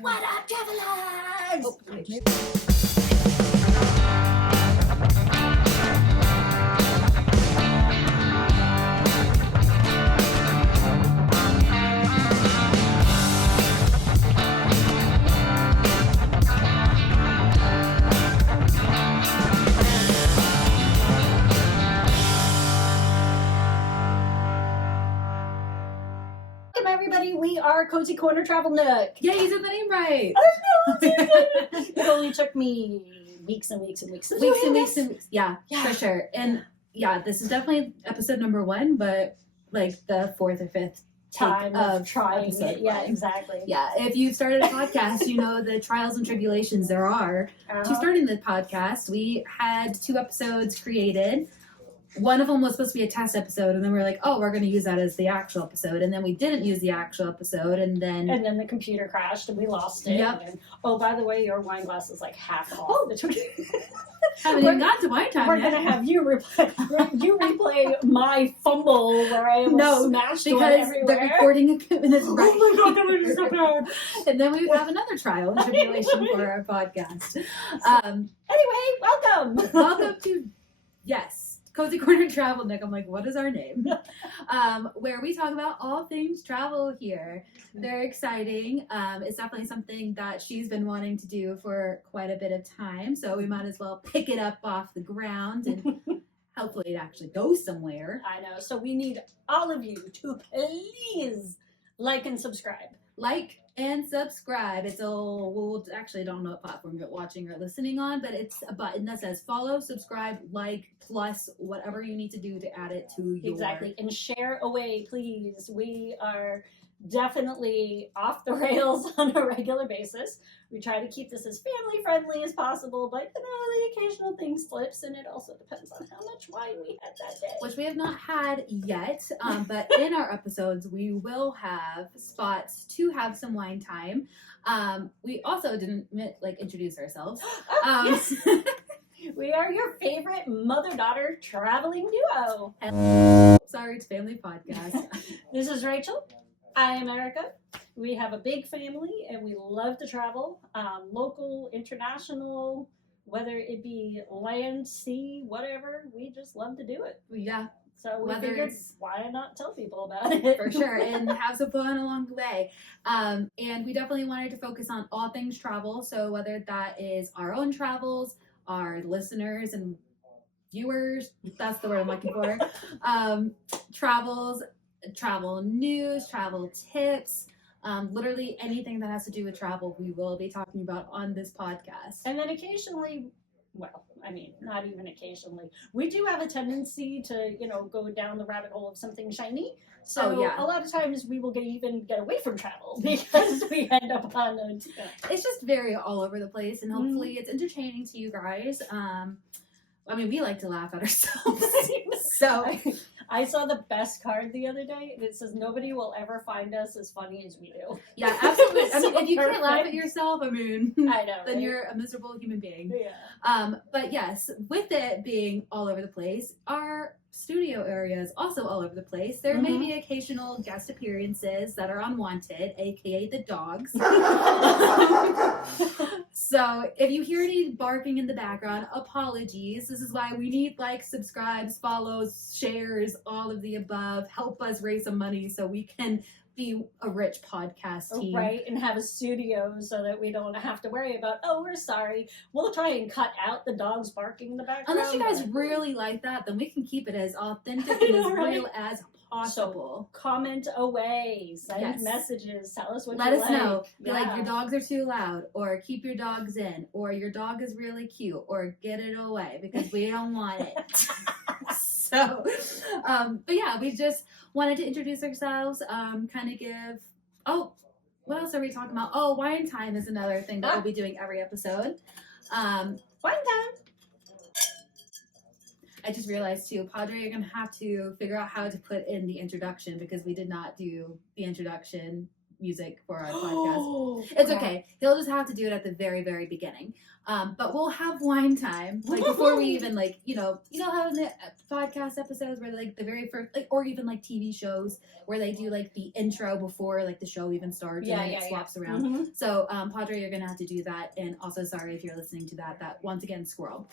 What up, travelers? Oh, maybe. Welcome, everybody. We are Cozy Corner Travel Nook. Yeah, you said the name right. I know, it only took me weeks and weeks and weeks. Yeah, for sure. And yeah, this is definitely episode number 1, but like the 4th or 5th time of trying it. Yeah, exactly. Yeah, if you've started a podcast, you know the trials and tribulations there are to starting the podcast. We had 2 episodes created. One of them was supposed to be a test episode, and then we were like, oh, we're going to use that as the actual episode. And then we didn't use the actual episode, and then the computer crashed, and we lost it. Yep. And, oh, by the way, your wine glass is like half off. Oh, haven't even got to wine time We're yet. going to have you replay my fumble where I almost smashed one because everywhere. the recording equipment is right. Oh my god, that was so bad. And then we would have another trial and tribulation for our podcast. Anyway, welcome. Welcome to, yes, Cozy Corner Travel Nook. I'm like, what is our name? Where we talk about all things travel here. Very exciting. It's definitely something that she's been wanting to do for quite a bit of time. So we might as well pick it up off the ground and hopefully it actually goes somewhere. I know. So we need all of you to please like and subscribe. Like and subscribe. It's we'll actually don't know what platform you're watching or listening on, but it's a button that says follow, subscribe, like, plus whatever you need to do to add it to your... Exactly. And share away, please. We are definitely off the rails on a regular basis. We try to keep this as family friendly as possible, but you know, the occasional thing slips, and it also depends on how much wine we had that day. Which we have not had yet, but in our episodes we will have spots to have some wine time. We also didn't introduce ourselves. Yes. We are your favorite mother-daughter traveling duo. Sorry, it's family podcast. This is Rachel. I am Erica. We have a big family and we love to travel, local, international, whether it be land, sea, whatever. We just love to do it. Yeah. So we figured, why not tell people about it? For sure, and have some fun along the way. And we definitely wanted to focus on all things travel. So whether that is our own travels, our listeners and viewers, that's the word I'm looking for, travels, travel news, travel tips, literally anything that has to do with travel, we will be talking about on this podcast. And then occasionally, well, I mean, not even occasionally, we do have a tendency to, go down the rabbit hole of something shiny. So a lot of times we will even get away from travel because we end up on a... It's just very all over the place, and hopefully it's entertaining to you guys. I mean, we like to laugh at ourselves. So I saw the best card the other day, and it says, nobody will ever find us as funny as we do. Yeah, absolutely. I mean, if you can't laugh at yourself, I know, then right? you're a miserable human being. Yeah. But yes, with it being all over the place, our studio area is also all over the place. There may be occasional guest appearances that are unwanted, aka the dogs. So if you hear any barking in the background, apologies. This is why we need likes, subscribes, follows, shares, all of the above. Help us raise some money so we can be a rich podcast team. Right, and have a studio so that we don't have to worry about, oh, we're sorry. We'll try and cut out the dogs barking in the background. Unless you guys really like that, then we can keep it as authentic and as real as possible. So comment away, send messages, tell us what Let you us like. know. Be like, your dogs are too loud, or keep your dogs in, or your dog is really cute, or get it away because we don't want it. So, but yeah, we just wanted to introduce ourselves, kind of give, what else are we talking about? Oh, wine time is another thing that we'll be doing every episode. Wine time. I just realized too, Padre, you're going to have to figure out how to put in the introduction because we did not do the introduction music for our podcast. It's okay. He'll just have to do it at the very, very beginning. But we'll have wine time, like before we even like, how in the podcast episodes where like the very first, like, or even like TV shows where they do like the intro before like the show even starts and then it swaps around. Mm-hmm. So, Padre, you're gonna have to do that. And also, sorry if you're listening to that once again squirrel.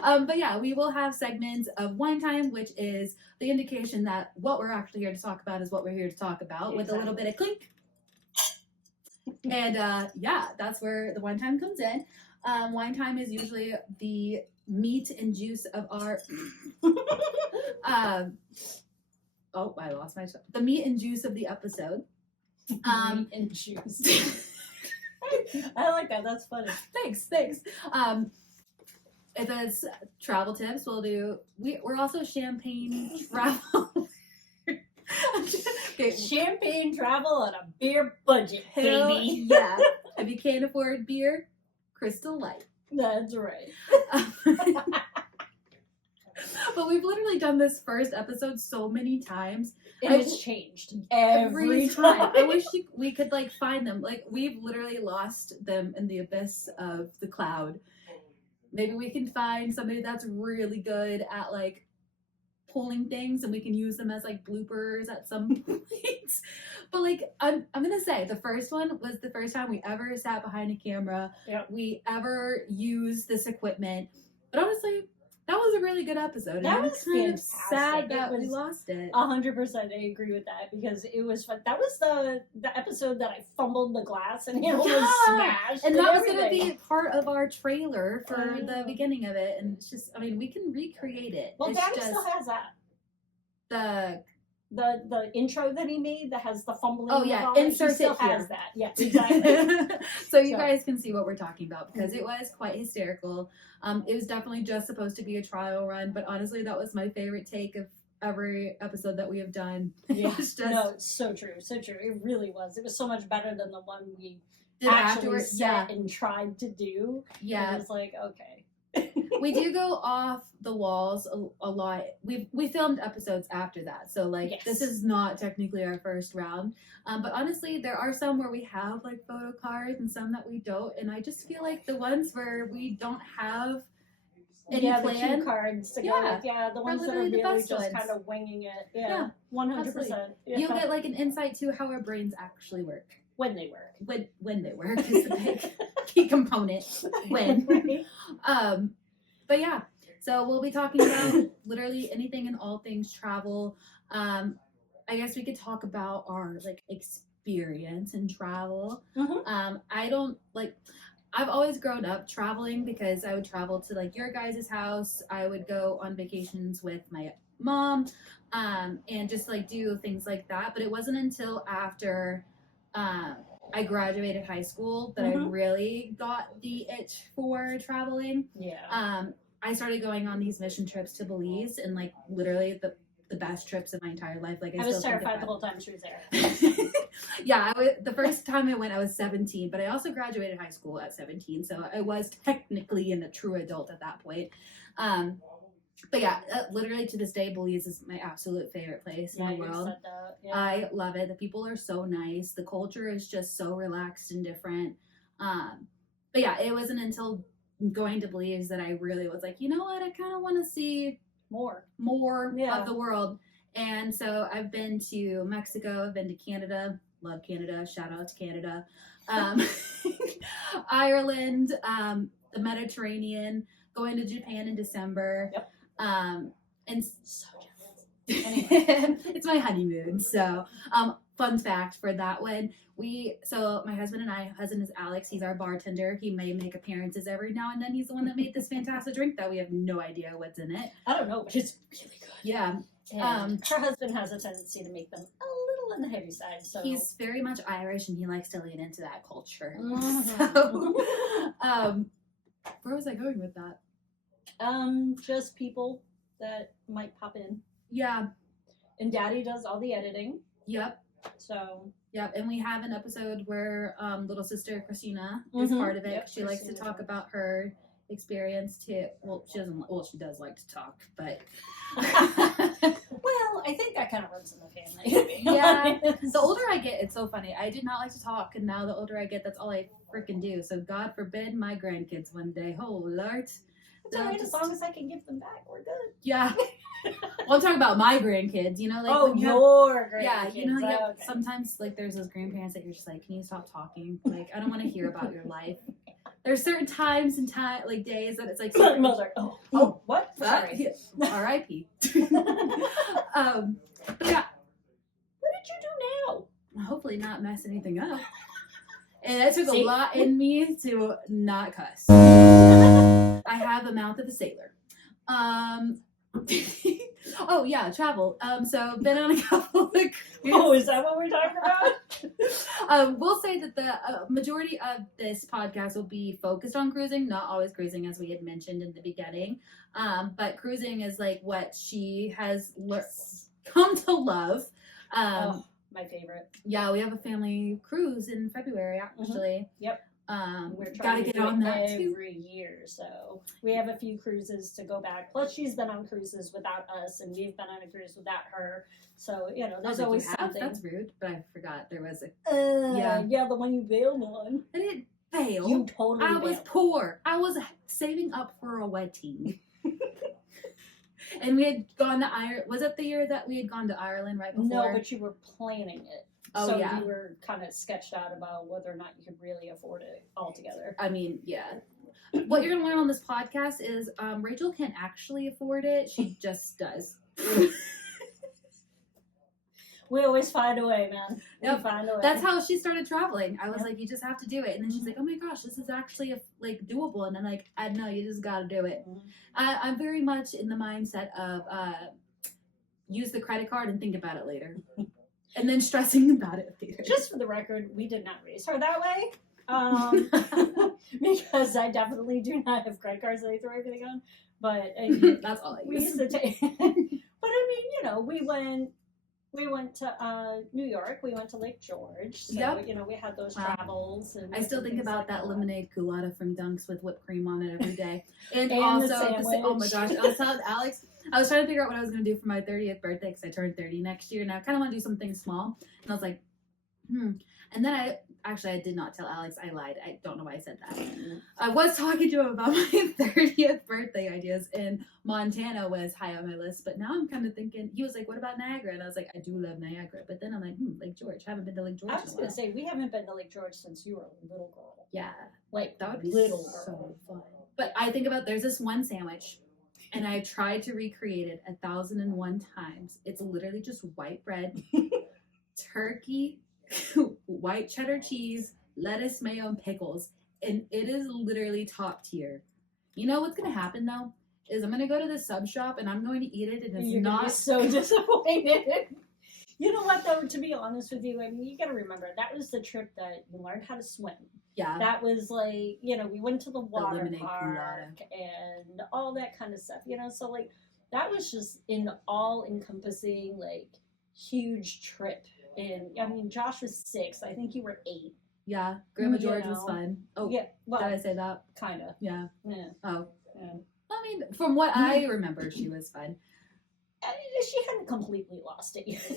But yeah, we will have segments of wine time, which is the indication that what we're actually here to talk about is what we're here to talk about, with a little bit of clink. And yeah, that's where the wine time comes in. Wine time is usually the meat and juice of our oh, I lost my the meat and juice of the episode. Meat and juice. I like that. That's funny. Thanks. If it's travel tips, we're also champagne travel. Okay. Champagne travel on a beer budget, baby. Yeah. If you can't afford beer, Crystal Light. That's right. But we've literally done this first episode so many times. And it's changed every time. I wish we could like find them. Like we've literally lost them in the abyss of the cloud. Maybe we can find somebody that's really good at like pulling things and we can use them as like bloopers at some point. But like I'm gonna say the first one was the first time we ever sat behind a camera. Yep. We ever used this equipment. But honestly, that was a really good episode. That was kind of fantastic. sad that we lost it. 100%, I agree with that because it was fun. That was the episode that I fumbled the glass and it was smashed. And that was everything. going to be part of our trailer for the beginning of it. And it's just, I mean, we can recreate it. Well, it's Daddy just still has that. The The intro that he made that has the fumbling. Oh yeah, insert it still here. has that. Yeah, exactly. So you guys can see what we're talking about because it was quite hysterical. It was definitely just supposed to be a trial run, but honestly, that was my favorite take of every episode that we have done. Yeah, It's no, it's so true, so true. It really was. It was so much better than the one we did actually afterwards. set and tried to do. Yeah, it was like okay. We do go off the walls a lot. We filmed episodes after that, so like This is not technically our first round. But honestly, there are some where we have like photo cards and some that we don't. And I just feel like the ones where we don't have any the plan, cue cards to go with. Yeah, the ones that are literally the really best just ones. kind of winging it. Yeah, 100%. Yeah. You'll get like an insight to how our brains actually work. When they work. When they work is the big key component. When. But yeah, so we'll be talking about literally anything and all things travel. I guess we could talk about our like experience in travel. Mm-hmm. I've always grown up traveling because I would travel to like your guys' house. I would go on vacations with my mom, and just like do things like that. But it wasn't until after I graduated high school that I really got the itch for traveling. Yeah. I started going on these mission trips to Belize and like literally the best trips of my entire life. Like I was still terrified the whole time she was there. Yeah, the first time I went, I was 17, but I also graduated high school at 17, so I was technically a true adult at that point. But yeah, literally to this day, Belize is my absolute favorite place in the world. Yeah. I love it. The people are so nice. The culture is just so relaxed and different. But yeah, it wasn't until going to Belize that I really was like, you know what? I kind of want to see more of the world. And so I've been to Mexico. I've been to Canada. Love Canada. Shout out to Canada. Ireland, the Mediterranean, going to Japan in December. Yep. And So jealous. Anyway. It's my honeymoon. So, fun fact for that one, my husband and I, husband is Alex, he's our bartender. He may make appearances every now and then. He's the one that made this fantastic drink that we have no idea what's in it. I don't know, but it's really good. Yeah. And her husband has a tendency to make them a little on the heavy side. So he's very much Irish and he likes to lean into that culture. Mm-hmm. So, where was I going with that? Just people that might pop in. Yeah. And Daddy does all the editing. Yep. So. Yep. And we have an episode where little sister Christina is part of it. Yep, she likes to talk about her experience too. Well, she doesn't. Well, she does like to talk, but Well, I think that kind of runs in the family. To be yeah. honest. The older I get, it's so funny. I did not like to talk, and now the older I get, that's all I freaking do. So God forbid my grandkids one day. Oh Lord. It's alright, as long as I can give them back, we're good. Yeah. Well, I'm talking about my grandkids. You know, like Oh, when you have, your grandkids. yeah, you know, Oh, okay. sometimes like there's those grandparents that you're just like, can you stop talking? Like, I don't want to hear about your life. There's certain times and like days that it's like, Mother. Oh, what? Sorry. R.I.P. But yeah, What did you do now? hopefully not mess anything up. And it took See? a lot in me to not cuss. I have a mouth of a sailor. Oh yeah, travel. So been on a couple of cruises. Oh, is that what we're talking about? We'll say that the majority of this podcast will be focused on cruising, not always cruising as we had mentioned in the beginning. But cruising is like what she has come to love. My favorite. Yeah, we have a family cruise in February actually. Yep. We're trying gotta to get on that every year, so we have a few cruises to go back. Plus, she's been on cruises without us, and we've been on a cruise without her. So there's always something. That's rude, but I forgot there was a. Yeah, the one you bailed on. I didn't fail. You totally. I was bailed. poor. I was saving up for a wedding. And we had gone to Ireland. Was it the year that we had gone to Ireland right before? No, but you were planning it. Oh, so yeah. you were kind of sketched out about whether or not you could really afford it altogether. I mean, yeah. What you're going to learn on this podcast is Rachel can't actually afford it. She just does. We always find a way, man. Yep. We find a way. That's how she started traveling. I was like, you just have to do it. And then she's like, oh my gosh, this is actually like doable. And I'm like, no, you just got to do it. Mhm. I'm very much in the mindset of use the credit card and think about it later. And then stressing about it later. Just for the record, we did not raise her that way. Because I definitely do not have credit cards that I throw everything on. But that's all I we use. used to take. But I mean, we went to New York. We went to Lake George. So, Yep. We had those Wow. travels. And I still think things about like that lemonade culotta from Dunks with whipped cream on it every day. And, And also, the oh my gosh, I was telling Alex, I was trying to figure out what I was going to do for my 30th birthday because I turned 30 next year. And I kind of want to do something small. And I was like, And then I did not tell Alex. I lied. I don't know why I said that. I was talking to him about my 30th birthday ideas, and Montana was high on my list. But now I'm kind of thinking, he was like, what about Niagara? And I was like, I do love Niagara. But then I'm like, Lake George. I haven't been to Lake George I was in a going while. to say, we haven't been to Lake George since you were a little girl. Yeah. Like, That would be little so girl. fun. But I think about there's this one sandwich, and I tried to recreate it 1,001 times. It's literally just white bread, turkey, white cheddar cheese, lettuce, mayo, and pickles. And it is literally top tier. You know what's going to happen, though? Is I'm going to go to the sub shop, and I'm going to eat it, and it's You're gonna be not... so disappointed. You know what, though, to be honest with you, I mean, you got to remember, that was the trip that you learned how to swim. Yeah. That was like, we went to the water lemonade park and all that kind of stuff, so like, that was just an all-encompassing, like, huge trip. And, I mean, Josh was 6. I think you were 8. Yeah. Grandma George was fun. Oh, yeah. Well, did I say that? kind of. Yeah. Yeah. Oh. Yeah. I mean, from what I remember, she was fun. She hadn't completely lost it yet.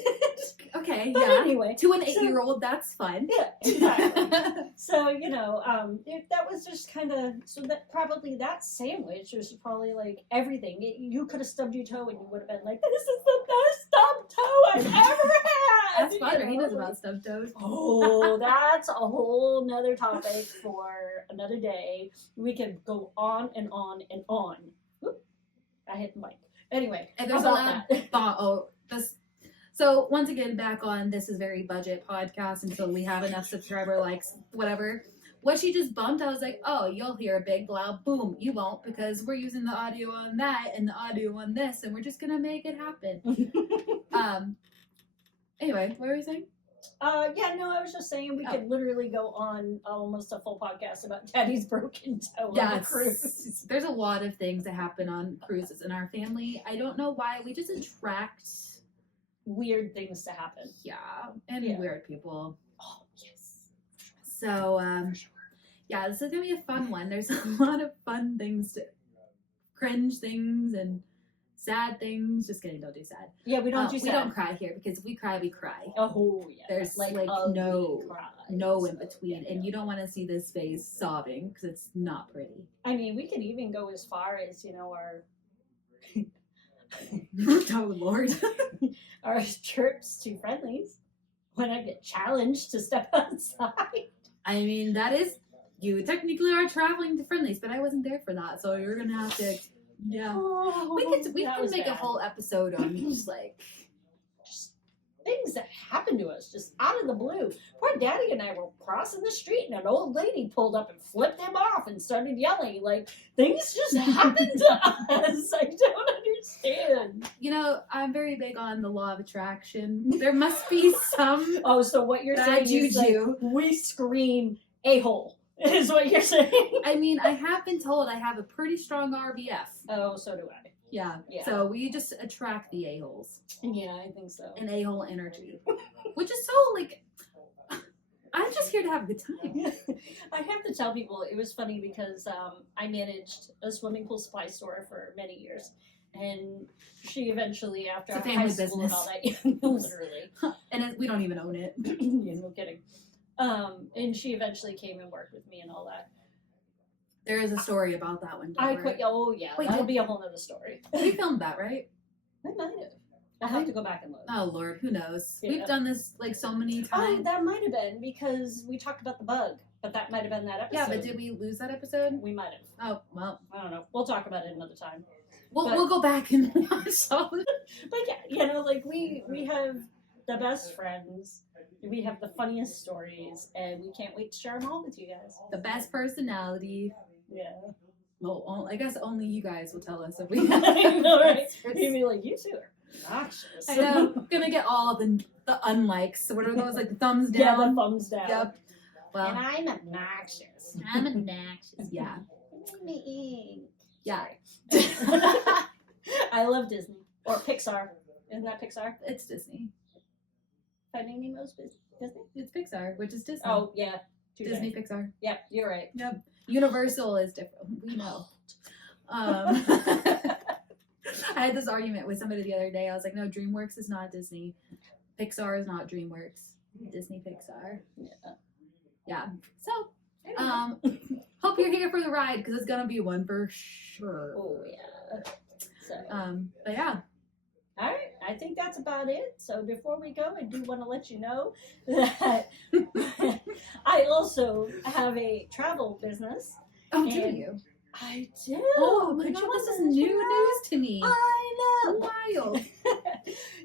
Okay, But yeah. anyway. To an 8-year-old, that's fun. Yeah, exactly. So, that was just kind of, so that probably that sandwich was probably like everything. You could have stubbed your toe and you would have been like, this is the best stubbed toe I've ever had. That's fun. He knows about stubbed toes. Oh, that's a whole nother topic for another day. We could go on and on and on. Oop, I hit the mic. Anyway, And there's a lot. So once again, back on this is very budget podcast until we have enough subscriber likes, whatever. What she just bumped, I was like, oh, you'll hear a big loud boom. You won't, because we're using the audio on that and the audio on this, and we're just gonna make it happen. Anyway, what were you saying? I was just saying we could literally go on almost a full podcast about Daddy's broken toe on a cruise. There's a lot of things that happen on cruises in our family. I don't know why. We just attract Weird things to happen. and weird people. Oh, yes. So, Yeah, this is gonna be a fun one. There's a lot of fun things, cringe things, and sad things. Just kidding, don't do sad. Yeah, we don't do sad. We don't cry here because if we cry, we cry. Oh yeah. There's like no cries. in between, and you don't want to see this face sobbing because it's not pretty. I mean, we could even go as far as our Oh Lord, our trips to Friendlies when I get challenged to step outside. I mean, that is, you technically are traveling to Friendlies, but I wasn't there for that, so you're gonna have to, yeah. Oh, We can make a whole episode on just things that happened to us just out of the blue. Poor Daddy and I were crossing the street and an old lady pulled up and flipped him off and started yelling. Like, things just happened to us. I don't understand. I'm very big on the law of attraction. There must be some. Oh, so what you're saying is we scream a-hole, is what you're saying? I mean, I have been told I have a pretty strong RBF. Oh, so do I. Yeah. So we just attract the a-holes. Yeah, I think so. And a-hole energy. Which is so, I'm just here to have a good time. I have to tell people, it was funny because I managed a swimming pool supply store for many years. And she eventually, after high school and all that, literally. And we don't even own it. Yeah, no kidding. And she eventually came and worked with me and all that. There is a story about that one. I quit. Oh yeah, wait, that'll be a whole nother story. We filmed that, right? I might have. I have to go back and look. Oh Lord, who knows? Yeah. We've done this so many times. Oh, that might have been because we talked about the bug, but that might have been that episode. Yeah, but did we lose that episode? We might have. Oh well, I don't know. We'll talk about it another time. We'll go back and watch all of it. But yeah, we have the best friends. We have the funniest stories, and we can't wait to share them all with you guys. The best personality. Yeah. Well, I guess only you guys will tell us if we. I know, right? You'd be like, you two are obnoxious. I know. I'm gonna get all the unlikes. So what are those, the thumbs down? Yeah, the thumbs down. Yep. Well, and I'm obnoxious. I'm obnoxious. Yeah. Yeah. I love Disney or Pixar. Isn't that Pixar? It's Disney. Finding Nemo's Disney. It's Pixar, which is Disney. Oh yeah. Disney Pixar. Yep, you're right. Yep. Universal is different. We know. I had this argument with somebody the other day. I was like, no, DreamWorks is not Disney. Pixar is not DreamWorks. Disney Pixar. Yeah. Yeah. So, hope you're here for the ride because it's gonna be one for sure. Oh yeah. So. But yeah. All right, I think that's about it. So before we go, I do want to let you know that I also have a travel business. Oh, do you? I do. Oh my God, this is new news to me. I know. Wild.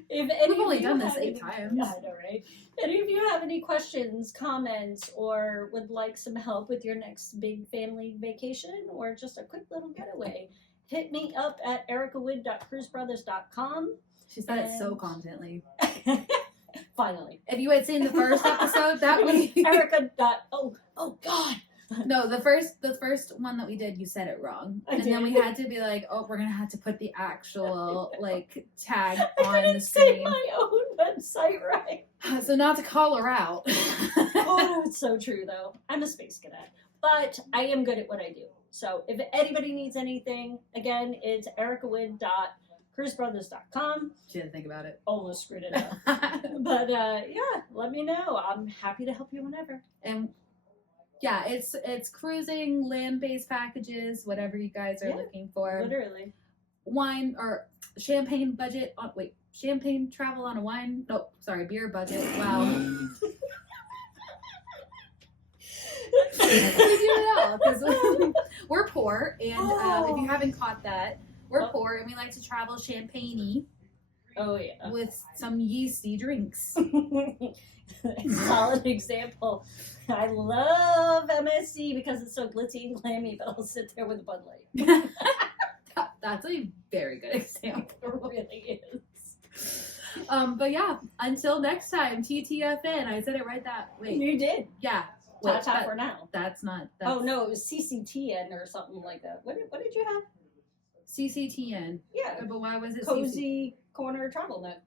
We've only done this 8 times. I know, right? And if you have any questions, comments, or would like some help with your next big family vacation or just a quick little getaway, hit me up at ericawood.cruisebrothers.com. She said it so confidently. Finally. If you had seen the first episode, that would be Erica. Oh God. No, the first one that we did, you said it wrong, then we had to be like, oh, we're gonna have to put the actual tag on the screen. Say my own website right. So not to call her out. Oh, it's so true though. I'm a space cadet, but I am good at what I do. So if anybody needs anything, again, it's ericawood.cruisebrothers.com. She had to think about it. Almost screwed it up. But yeah, let me know. I'm happy to help you whenever. And yeah, it's cruising, land-based packages, whatever you guys are looking for. Literally. Wine or champagne budget. Champagne travel on a wine. No, sorry, beer budget. Wow. We do it all because we're poor, and if you haven't caught that, we're poor, and we like to travel champagne-y. Oh yeah. With some yeasty drinks. Solid example. I love MSC because it's so glitzy and glammy, but I'll sit there with a Bud Light. That's a very good example. It really is. But yeah, until next time, TTFN. I said it right Wait. You did. Yeah. Ta-ta for now. That's not. Oh no, it was CCTN or something like that. What did you have? CCTN. Yeah. But why was it Cozy Corner Travel Nook?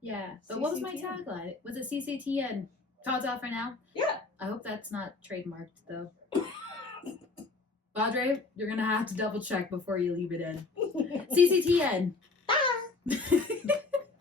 Yeah. But what was my tagline? Was it CCTN? Ta-ta for now? Yeah. I hope that's not trademarked though. Padre, you're gonna have to double check before you leave it in. CCTN.